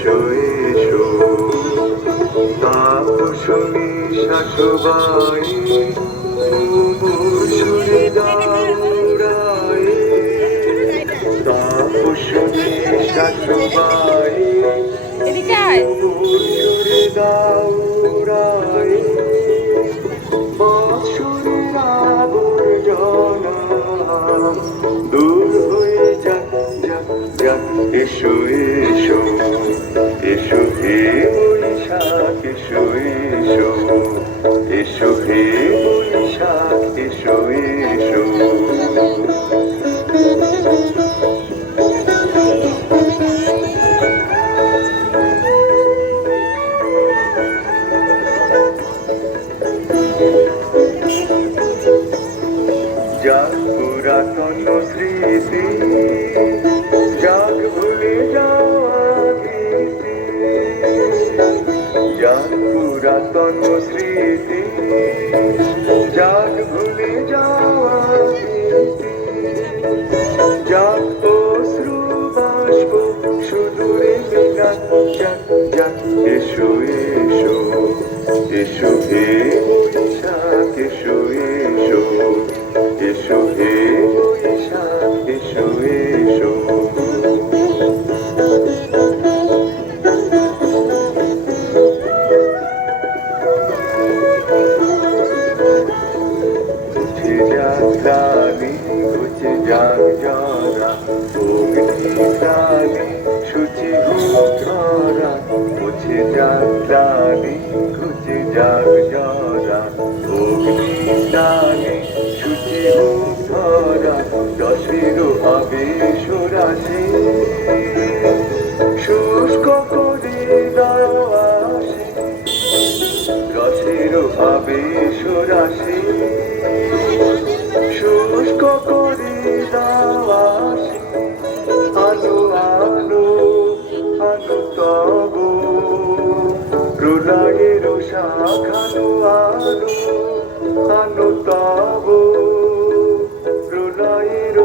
এসো এসো। তাপসুনি শাশুবাই মুসুরি দাউরাই। তাপসুনি শাশুবাই মুসুরি দাউরাই। এসো এসো এসো হে বৈশাখ এসো এসো এসো হে বৈশাখ স্মৃতি পুরাতন স্মৃতি যাক ভুলে যাওয়া যাক অশ্রু বাষ্প সুদূরে মিলাত যাক যাক, এসো এসো এসো, হে লালি যাক জরা অগ্নি লালি সূচি ধরা উঠে যাক উঠে যাক জরা অগ্নি ধরা দশের আবেশ রাশি। শুষ্ক করে দাওয়াসি রসের আবেশ প্রলয়ের শাখানো আলো আলো তব প্রলয়ের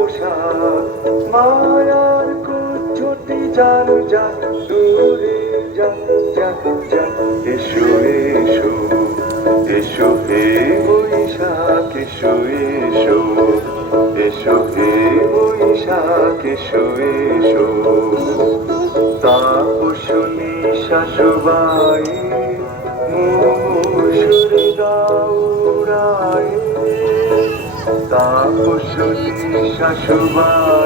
মায়ার কুচ্ছটি জাল যাক দূরে যাক যাক যাক এসো এসো এসো হে বৈশাখ এসো এসো এসো। এসো তাপসনী শাশুবাই মুসুর দাউরাই তাপসনী শাশুবাই